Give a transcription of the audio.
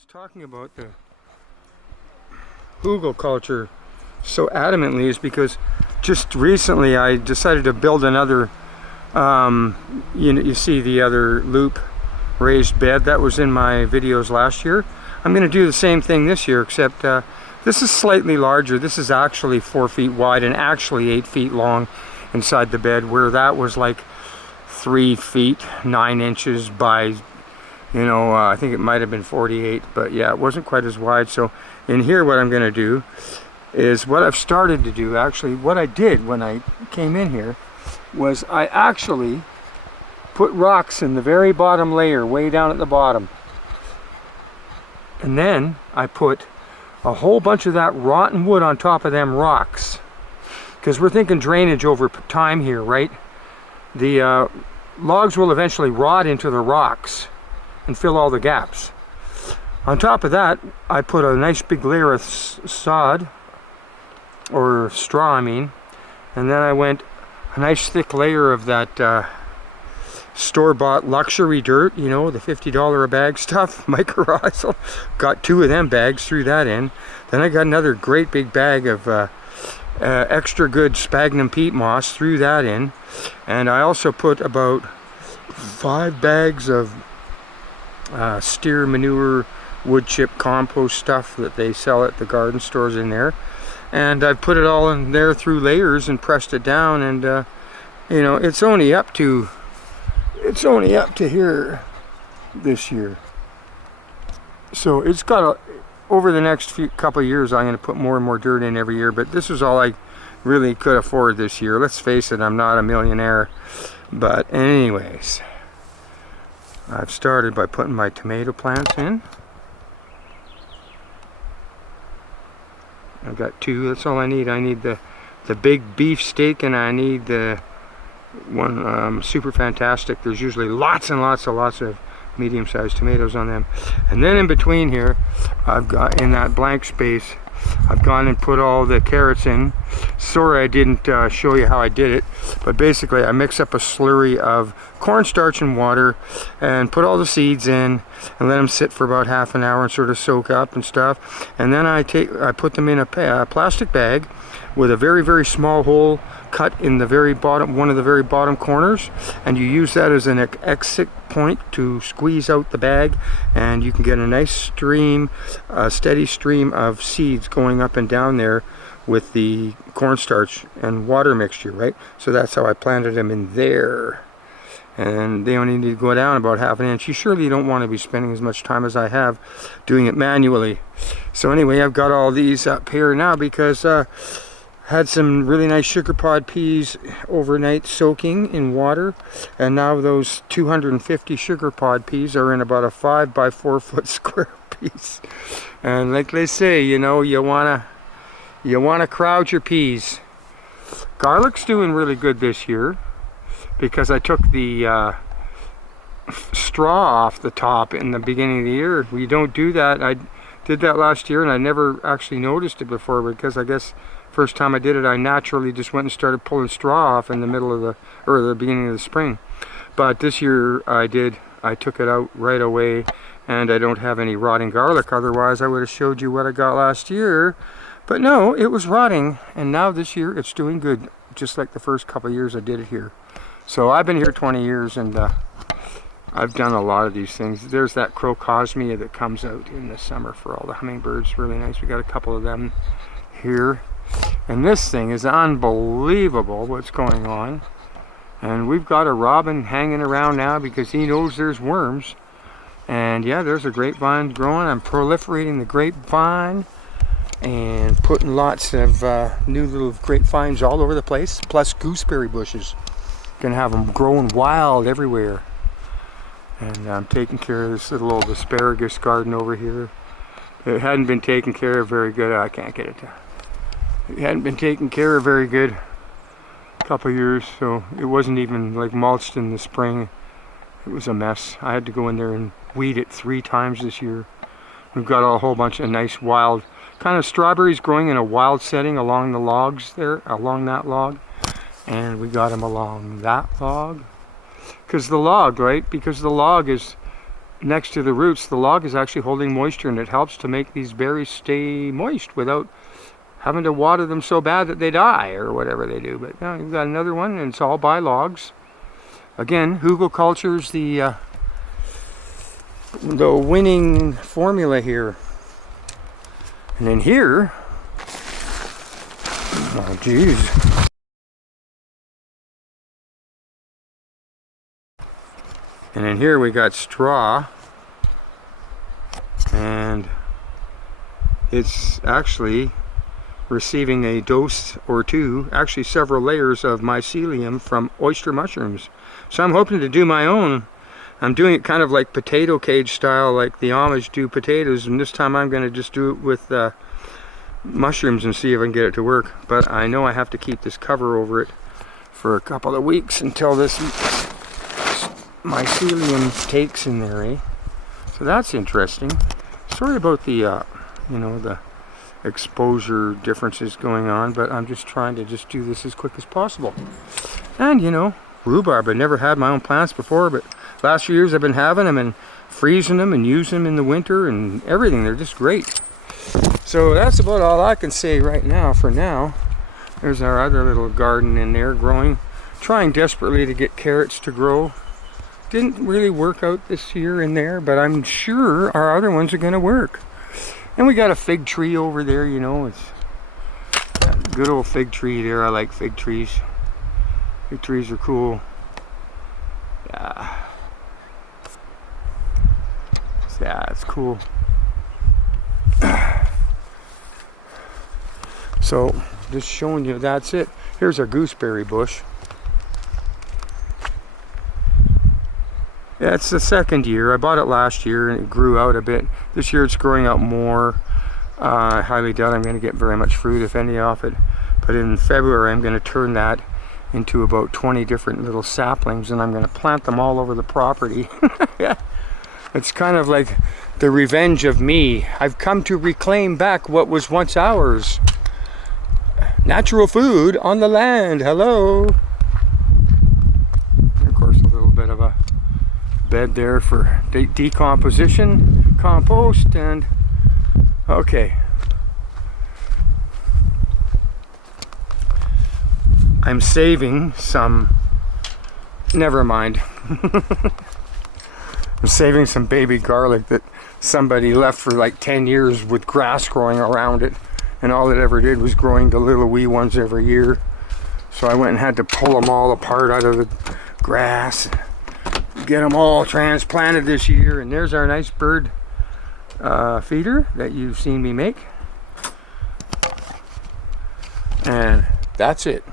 was talking about the Hugelkultur so adamantly is because just recently I decided to build another, you see the other loop raised bed that was in my videos last year. I'm going to do the same thing this year, except this is slightly larger. This is actually 4 feet wide and actually 8 feet long inside the bed, where that was like 3 feet 9 inches by, I think it might have been 48, but yeah, it wasn't quite as wide. So in here, what I'm going to do is what I've started to do. Actually, what I did when I came in here was I actually put rocks in the very bottom layer, way down at the bottom. And then I put a whole bunch of that rotten wood on top of them rocks. Because we're thinking drainage over time here, right? The logs will eventually rot into the rocks and fill all the gaps. On top of that, I put a nice big layer of sod, or straw I mean, and then I went a nice thick layer of that store-bought luxury dirt, the $50 a bag stuff, mycorrhizal. Got 2 of them bags, threw that in. Then I got another great big bag of extra good sphagnum peat moss, threw that in. And I also put about 5 bags of steer manure, wood chip compost stuff that they sell at the garden stores in there. And I put it all in there through layers and pressed it down, and it's only up to here this year. So it's got over the next couple of years, I'm going to put more and more dirt in every year, but this was all I really could afford this year. Let's face it, I'm not a millionaire. But anyways, I've started by putting my tomato plants in. I've got 2, that's all I need. I need the big beef steak, and I need the one super fantastic. There's usually lots and lots of medium-sized tomatoes on them. And then in between here, I've got, in that blank space, I've gone and put all the carrots in. Sorry I didn't show you how I did it, but basically I mix up a slurry of cornstarch and water and put all the seeds in and let them sit for about half an hour and sort of soak up and stuff. And then I put them in a plastic bag with a very, very small hole cut in the very bottom, one of the very bottom corners, and you use that as an exit point to squeeze out the bag, and you can get a nice stream, a steady stream of seeds going up and down there with the cornstarch and water mixture, right? So that's how I planted them in there. And they only need to go down about half an inch. You surely don't want to be spending as much time as I have doing it manually. So anyway, I've got all these up here now because had some really nice sugar pod peas overnight soaking in water, and now those 250 sugar pod peas are in about a 5 by 4 foot square piece. And like they say, you wanna crowd your peas. Garlic's doing really good this year because I took the straw off the top in the beginning of the year. We don't do that. I did that last year and I never actually noticed it before, because I guess first time I did it, I naturally just went and started pulling straw off in the middle of the beginning of the spring. But this year I took it out right away, and I don't have any rotting garlic. Otherwise I would have showed you what I got last year. But no, it was rotting, and now this year it's doing good, just like the first couple of years I did it here. So I've been here 20 years, and I've done a lot of these things. There's that crocosmia that comes out in the summer for all the hummingbirds, really nice. We got a couple of them here. And this thing is unbelievable what's going on. And we've got a robin hanging around now because he knows there's worms. And yeah, there's a grapevine growing. I'm proliferating the grapevine and putting lots of new little grapevines all over the place, plus gooseberry bushes. Gonna have them growing wild everywhere. And I'm taking care of this little old asparagus garden over here. It hadn't been taken care of very good. I can't get it down. It hadn't been taken care of very good a couple of years, so it wasn't even like mulched in the spring. It was a mess. I had to go in there and weed it 3 times this year. We've got a whole bunch of nice wild kind of strawberries growing in a wild setting along the logs there, along that log. And we got them along that log. Because the log, right? Because the log is next to the roots, the log is actually holding moisture, and it helps to make these berries stay moist without having to water them so bad that they die or whatever they do. But now you've got another one, and it's all by logs. Again, Hugelkultur is the winning formula here. And then here, oh geez. And then here we got straw, and it's actually receiving a dose or two, actually several layers of mycelium from oyster mushrooms. So I'm hoping to do my own. I'm doing it kind of like potato cage style, like the Amish do potatoes, and this time I'm going to just do it with mushrooms and see if I can get it to work. But I know I have to keep this cover over it for a couple of weeks until this mycelium takes in there, eh? So that's interesting. Sorry about the you know, the exposure differences going on, but I'm just trying to just do this as quick as possible. And you know, rhubarb, I never had my own plants before, but last few years I've been having them and freezing them and using them in the winter and everything. They're just great. So that's about all I can say right now for now. There's our other little garden in there growing, trying desperately to get carrots to grow. Didn't really work out this year in there, but I'm sure our other ones are going to work. And we got a fig tree over there, you know. It's a good old fig tree there. I like fig trees. Fig trees are cool. Yeah. Yeah, it's cool. So, just showing you, that's it. Here's our gooseberry bush. Yeah, it's the second year. I bought it last year and it grew out a bit. This year it's growing out more. I highly doubt I'm going to get very much fruit, if any, off it. But in February I'm going to turn that into about 20 different little saplings, and I'm going to plant them all over the property. Yeah. It's kind of like the revenge of me. I've come to reclaim back what was once ours. Natural food on the land. Hello. And of course, a little bit of a bed there for decomposition, compost, and okay. I'm saving some, never mind. I'm saving some baby garlic that somebody left for like 10 years with grass growing around it, and all it ever did was growing the little wee ones every year. So I went and had to pull them all apart out of the grass, get them all transplanted this year. And there's our nice bird feeder that you've seen me make, and that's it.